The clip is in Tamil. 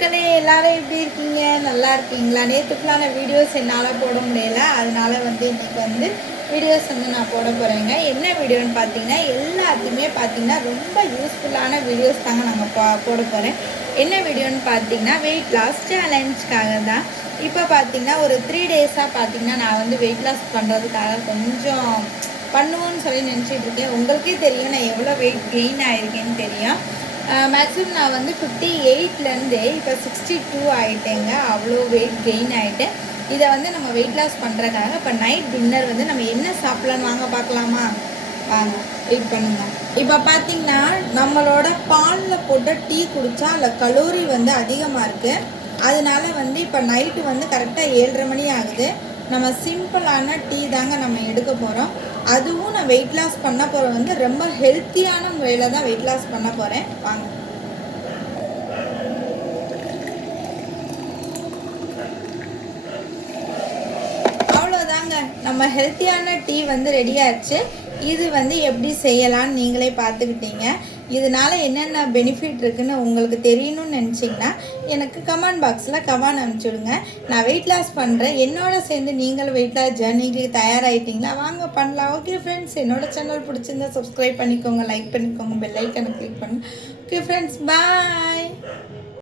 மக்களே எல்லாரும் எப்படி இருக்கீங்க? நல்லா இருக்கீங்களா? நேற்றுக்குள்ளான வீடியோஸ் என்னால் போட முடியல. அதனால இன்றைக்கி வீடியோஸ் நான் போட போகிறேங்க. என்ன வீடியோன்னு பார்த்தீங்கன்னா எல்லாத்தையுமே பார்த்தீங்கன்னா ரொம்ப யூஸ்ஃபுல்லான வீடியோஸ் தாங்க நாங்கள் போட போகிறேன். என்ன வீடியோன்னு பார்த்தீங்கன்னா வெயிட் லாஸ் சேலஞ்சுக்காக தான். இப்போ பார்த்தீங்கன்னா ஒரு 3 டேஸாக பார்த்தீங்கன்னா நான் வெயிட் லாஸ் பண்ணுறதுக்காக கொஞ்சம் பண்ணுவோன்னு சொல்லி நினச்சிட்டு இருக்கேன். உங்களுக்கே தெரியும் நான் எவ்வளோ வெயிட் கெயின் ஆகிருக்கேன்னு தெரியும். மேக்ஸிமம் நான் 58லேருந்து இப்போ 62 ஆகிட்டேங்க. அவ்வளோ வெயிட் கெயின் ஆகிட்டேன். இதை நம்ம வெயிட் லாஸ் பண்ணுறதுக்காக இப்போ நைட் டின்னர் நம்ம என்ன சாப்பிட்லான்னு வாங்க பார்க்கலாமா? வாங்க வெயிட் பண்ணுங்க. இப்போ பார்த்தீங்கன்னா நம்மளோட பாலில் போட்ட டீ குடித்தா அதில் கலோரி அதிகமாக இருக்குது. அதனால இப்போ நைட்டு கரெக்டாக 7:30 மணி ஆகுது. நம்ம சிம்பிளான டீ தாங்க நம்ம எடுக்க போகிறோம். அதுவும் நான் வெயிட் லாஸ் பண்ண போகிற ரொம்ப ஹெல்த்தியான முறையில் தான் வெயிட் லாஸ் பண்ண போகிறேன். வாங்க. அவ்வளோதாங்க, நம்ம ஹெல்த்தியான டீ ரெடி ஆயிடுச்சு. இது எப்படி செய்யலான்னு நீங்களே பார்த்துக்கிட்டீங்க. இதனால் என்னென்ன பெனிஃபிட் இருக்குதுன்னு உங்களுக்கு தெரியணும்னு நினச்சிங்கன்னா எனக்கு கமெண்ட் பாக்ஸில் கமெண்ட் அனுப்பிச்சுடுங்க. நான் வெயிட் லாஸ் பண்ணுறேன். என்னோட சேர்ந்து நீங்களும் வெயிட் லாஸ் ஜர்னிக்கு தயாராகிட்டிங்களா? வாங்க பண்ணலாம். ஓகே ஃப்ரெண்ட்ஸ், என்னோடய சேனல் பிடிச்சிருந்தா சப்ஸ்கிரைப் பண்ணிக்கோங்க, லைக் பண்ணிக்கோங்க, பெல் ஐக்கனை கிளிக் பண்ணுங்க. ஓகே ஃப்ரெண்ட்ஸ், பாய்.